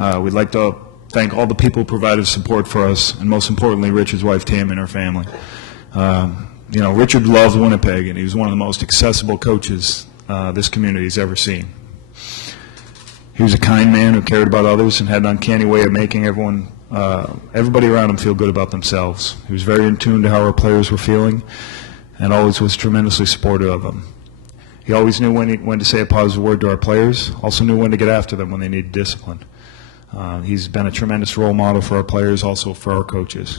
We'd like to thank all the people who provided support for us, and most importantly, Richard's wife, Tam, and her family. Richard loved Winnipeg, and he was one of the most accessible coaches this community's ever seen. He was a kind man who cared about others and had an uncanny way of making everybody around him feel good about themselves. He was very in tune to how our players were feeling and always was tremendously supportive of them. He always knew when to say a positive word to our players, also knew when to get after them when they needed discipline. He's been a tremendous role model for our players, also for our coaches.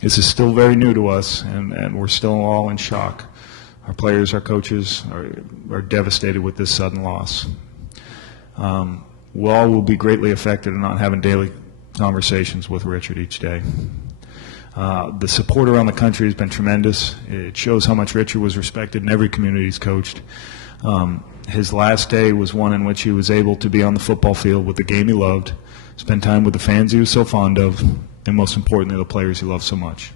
This is still very new to us, and we're still all in shock. Our players, our coaches are devastated with this sudden loss. We all will be greatly affected in not having daily conversations with Richard each day. The support around the country has been tremendous. It shows how much Richard was respected in every community he's coached. His last day was one in which he was able to be on the football field with the game he loved, spend time with the fans he was so fond of, and most importantly, the players he loved so much.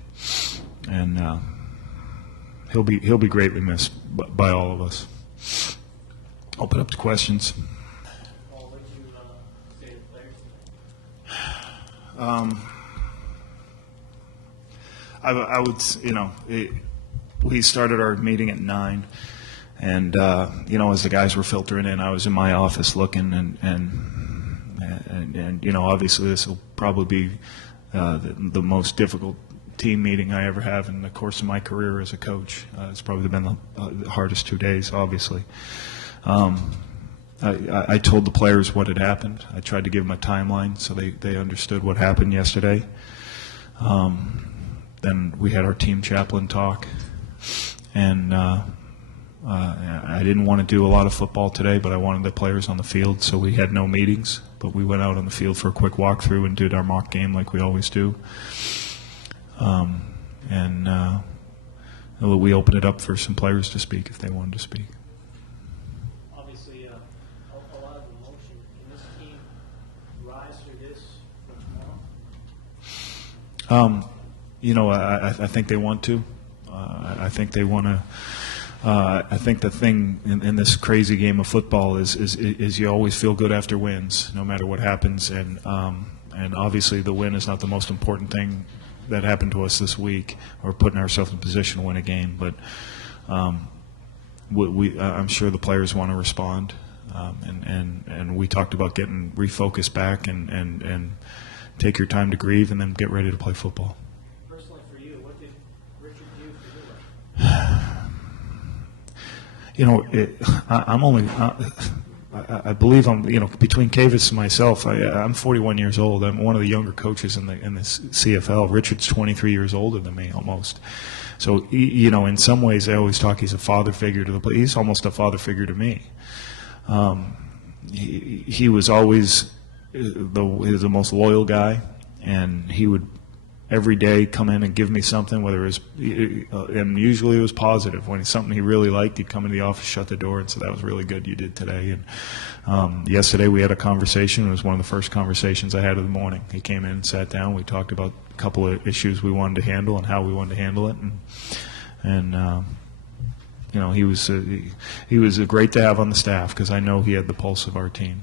And he'll be greatly missed by all of us. Open up to questions. Paul, what did you say to the players today? I would, we started our meeting at 9, and as the guys were filtering in, I was in my office looking, and obviously this will probably be the most difficult team meeting I ever have in the course of my career as a coach. It's probably been the hardest 2 days, obviously. I told the players what had happened. I tried to give them a timeline so they understood what happened yesterday. Then we had our team chaplain talk, and I didn't want to do a lot of football today, but I wanted the players on the field, so we had no meetings, but we went out on the field for a quick walkthrough and did our mock game like we always do. We opened it up for some players to speak if they wanted to speak. Obviously, a lot of emotion. Can this team rise through this for tomorrow? I think they want to. I think they want to. I think the thing in this crazy game of football is you always feel good after wins, no matter what happens. And obviously the win is not the most important thing that happened to us this week, or putting ourselves in position to win a game. But I'm sure the players want to respond. And we talked about getting refocused back and take your time to grieve and then get ready to play football. Personally for you, what did Richard do for I believe I'm, between Cavis and myself, I'm 41 years old. I'm one of the younger coaches in the CFL. Richard's 23 years older than me, almost. So, in some ways, I always talk, he's a father figure to the play. He's almost a father figure to me. He was always the most loyal guy, and he would every day come in and give me something, whether it was, and usually it was positive. When it's something he really liked, he'd come into the office, shut the door, and say, "That was really good you did today." And yesterday we had a conversation. It was one of the first conversations I had of the morning. He came in and sat down. We talked about a couple of issues we wanted to handle and how we wanted to handle it, he was great to have on the staff because I know he had the pulse of our team.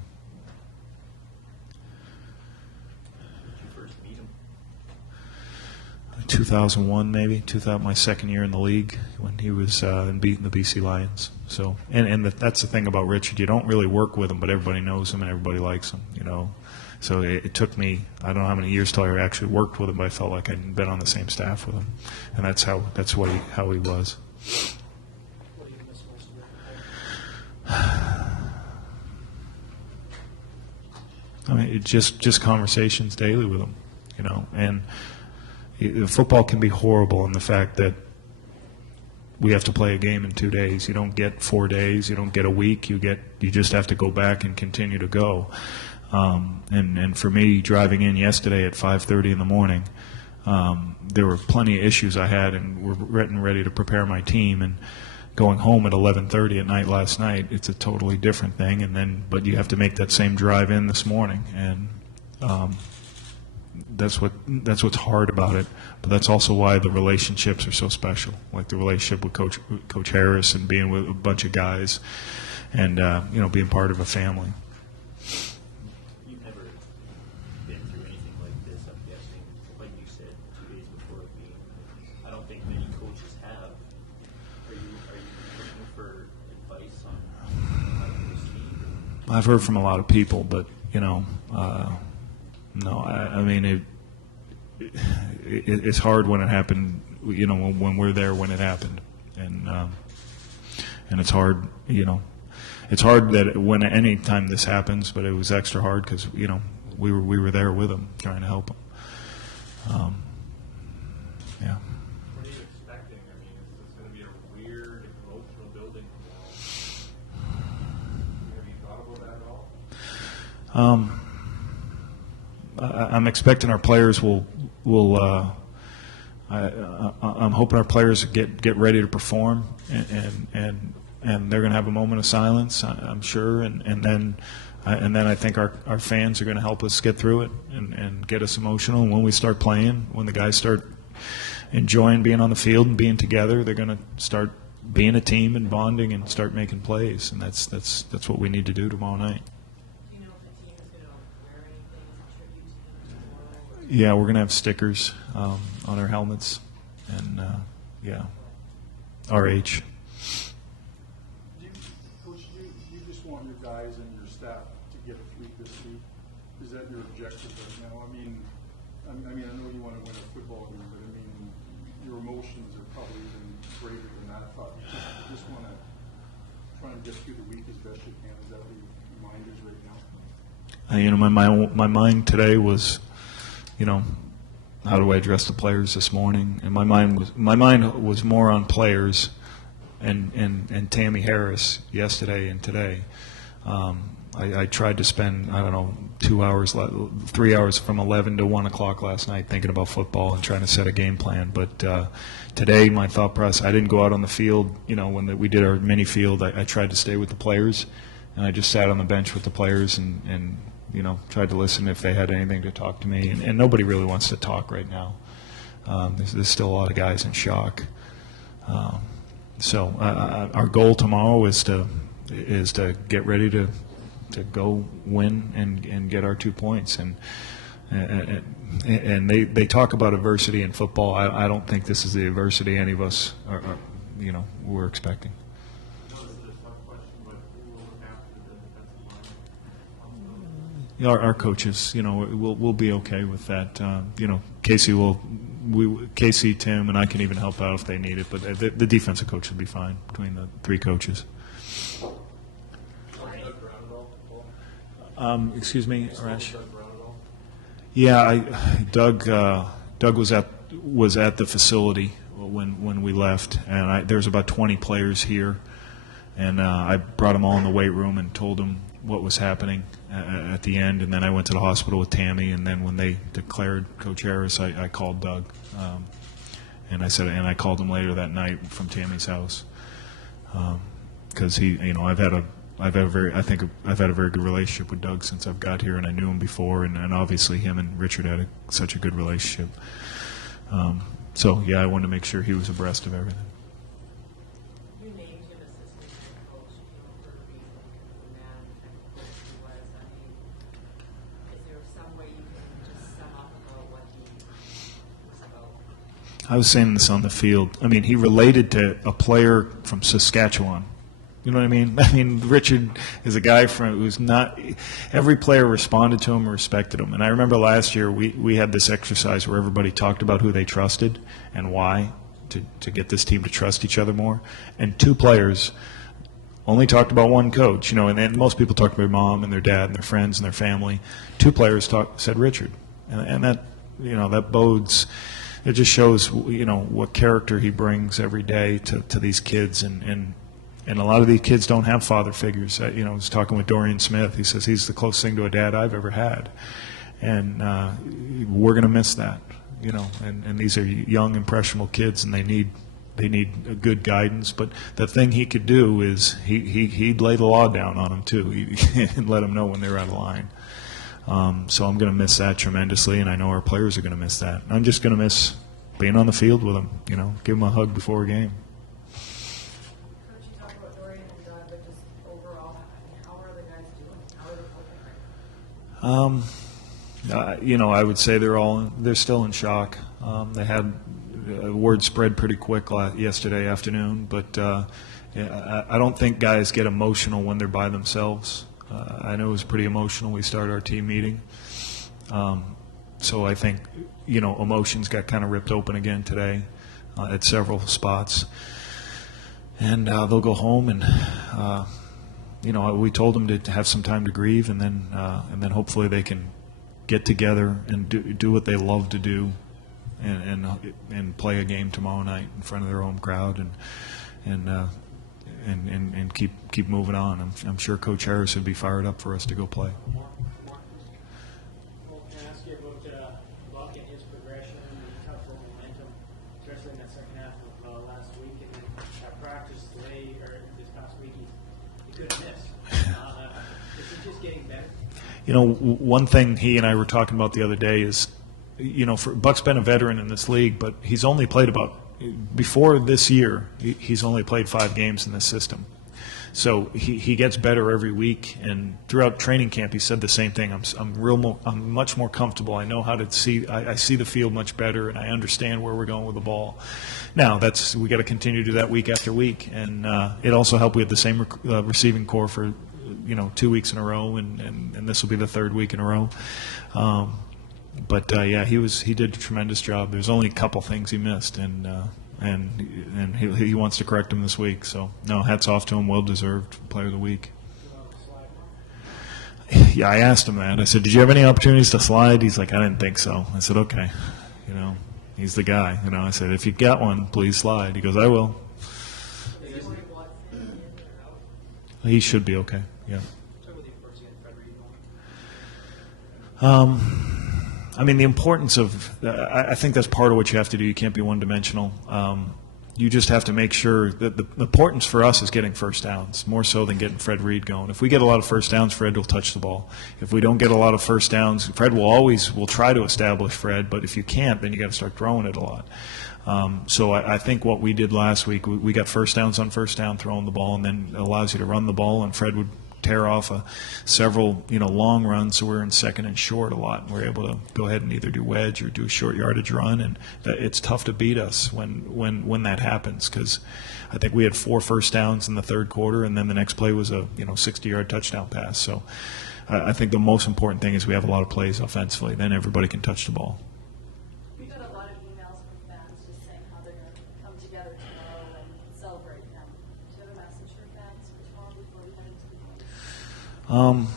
2001, maybe my second year in the league when he was beating the BC Lions. So, that's the thing about Richard. You don't really work with him, but everybody knows him and everybody likes him. So it took me, I don't know how many years till I actually worked with him, but I felt like I'd been on the same staff with him, and that's how he was. What do you miss most about I mean, just conversations daily with him, and football can be horrible in the fact that we have to play a game in 2 days. You don't get 4 days. You don't get a week. You just have to go back and continue to go. And for me, driving in yesterday at 5:30 in the morning, there were plenty of issues I had, and we're getting ready to prepare my team. And going home at 11:30 at night last night, it's a totally different thing. But you have to make that same drive in this morning, and that's what's hard about it. But that's also why the relationships are so special, like the relationship with Coach Harris and being with a bunch of guys, and being part of a family. You've never I've heard from a lot of people, but no, I mean it's hard when it happened. When we're there when it happened, and it's hard. It's hard that when any time this happens, but it was extra hard because we were there with them trying to help them. Yeah. What are you expecting? I mean, is this going to be a weird, emotional building tomorrow? Have you thought about that at all? I'm expecting our players will. I'm hoping our players get ready to perform, and they're going to have a moment of silence, I'm sure, and then I think our fans are going to help us get through it and get us emotional. And when we start playing, when the guys start enjoying being on the field and being together, they're going to start being a team and bonding and start making plays, and that's what we need to do tomorrow night. Do you know if the team is going to wear anything as a tribute to him tomorrow? Yeah, we're going to have stickers on our helmets, and RH. Coach, do you just want your guys and your staff to get through this week? Is that your objective right now? I mean, I know you want to win a football game, but I mean, your emotions are probably even greater than that thought. You just want to try and get through the week as best you can. Is that what your mind is right now? My mind today was, how do I address the players this morning? And my mind was more on players and Tammy Harris yesterday and today. I tried to spend 2 hours, 3 hours from 11 to 1 o'clock last night thinking about football and trying to set a game plan. But today, my thought process, I didn't go out on the field. When we did our mini field, I tried to stay with the players, and I just sat on the bench with the players and tried to listen if they had anything to talk to me. And nobody really wants to talk right now. There's still a lot of guys in shock. So our goal tomorrow is to get ready to go win and get our 2 points. And they talk about adversity in football. I don't think this is the adversity any of us we're expecting. Our coaches, we'll be okay with that. Casey, Tim, and I can even help out if they need it. But the defensive coach will be fine between the 3 coaches. Excuse me, Arash. Yeah, Doug was at the facility when we left, and there's about 20 players here, and I brought them all in the weight room and told them what was happening at the end, and then I went to the hospital with Tammy, and then when they declared Coach Harris, I called Doug, and I called him later that night from Tammy's house, because I've had a very good relationship with Doug since I've got here, and I knew him before, and obviously him and Richard had such a good relationship. So yeah, I wanted to make sure he was abreast of everything. You named him assistant head coach, for a reason, because of the man and the type of coach he was. I mean, is there some way you can just sum up about what he was about? I was saying this on the field. I mean, he related to a player from Saskatchewan. You know what I mean? I mean, Richard is a guy who's not – every player responded to him and respected him. And I remember last year we had this exercise where everybody talked about who they trusted and why to get this team to trust each other more. And 2 players only talked about one coach, and then most people talked about their mom and their dad and their friends and their family. 2 players said Richard. And that, that bodes – it just shows, what character he brings every day to these kids and a lot of these kids don't have father figures. I was talking with Dorian Smith. He says he's the closest thing to a dad I've ever had. And we're going to miss that, And these are young, impressionable kids, and they need a good guidance. But the thing he could do is he'd lay the law down on them, too, and let them know when they're out of line. So I'm going to miss that tremendously, and I know our players are going to miss that. I'm just going to miss being on the field with them, give them a hug before a game. I would say they're still in shock. They had word spread pretty quick yesterday afternoon, but I don't think guys get emotional when they're by themselves. I know it was pretty emotional. We started our team meeting. So I think, emotions got kind of ripped open again today at several spots. And they'll go home and, we told them to have some time to grieve, and then hopefully they can get together and do what they love to do, and play a game tomorrow night in front of their home crowd, and keep moving on. I'm sure Coach Harris would be fired up for us to go play. Well, can I ask you about Buck and his progression and the tough momentum, especially in that second half of last week, and then at practice today or this past week, he couldn't miss. Is he just getting better? One thing he and I were talking about the other day is, Buck's been a veteran in this league, but he's only played before this year, he's only played 5 games in this system. So he gets better every week, and throughout training camp he said the same thing. I'm much more comfortable. I know how to see. I see the field much better, and I understand where we're going with the ball. Now we got to continue to do that week after week, and it also helped. We had the same receiving core for 2 weeks in a row, and this will be the 3rd week in a row. But he did a tremendous job. There's only a couple things he missed, and he wants to correct them this week. So no, hats off to him. Well deserved Player of the Week. Yeah, I asked him that. I said, "Did you have any opportunities to slide?" He's like, "I didn't think so." I said, "Okay." He's the guy. I said, "If you got one, please slide." He goes, "I will." He should be okay. Yeah. The importance of, I think that's part of what you have to do. You can't be one-dimensional. You just have to make sure that the importance for us is getting first downs, more so than getting Fred Reed going. If we get a lot of first downs, Fred will touch the ball. If we don't get a lot of first downs, Fred will try to establish Fred, but if you can't, then you got to start throwing it a lot. So I think what we did last week, we got first downs on first down, throwing the ball, and then it allows you to run the ball, and Fred would tear off several long runs, so we're in second and short a lot, and we're able to go ahead and either do wedge or do a short yardage run, and it's tough to beat us when that happens, because I think we had 4 first downs in the 3rd quarter, and then the next play was a 60-yard touchdown pass. So I think the most important thing is we have a lot of plays offensively, then everybody can touch the ball. We got a lot of emails from fans just saying how they're going to come together tomorrow and celebrate them. Do you have a message for fans for tomorrow before we head into the game?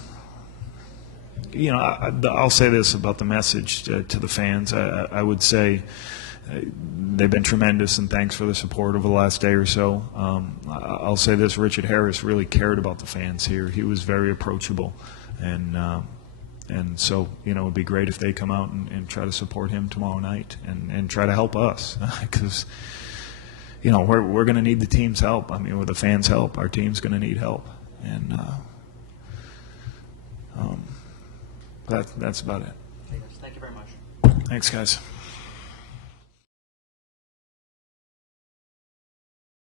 I'll say this about the message to the fans. I would say they've been tremendous, and thanks for the support over the last day or so. I'll say this: Richard Harris really cared about the fans here. He was very approachable, and so it'd be great if they come out and try to support him tomorrow night and try to help us, because we're going to need the team's help. With the fans' help, our team's going to need help, and that's about it. Thank you very much. Thanks, guys.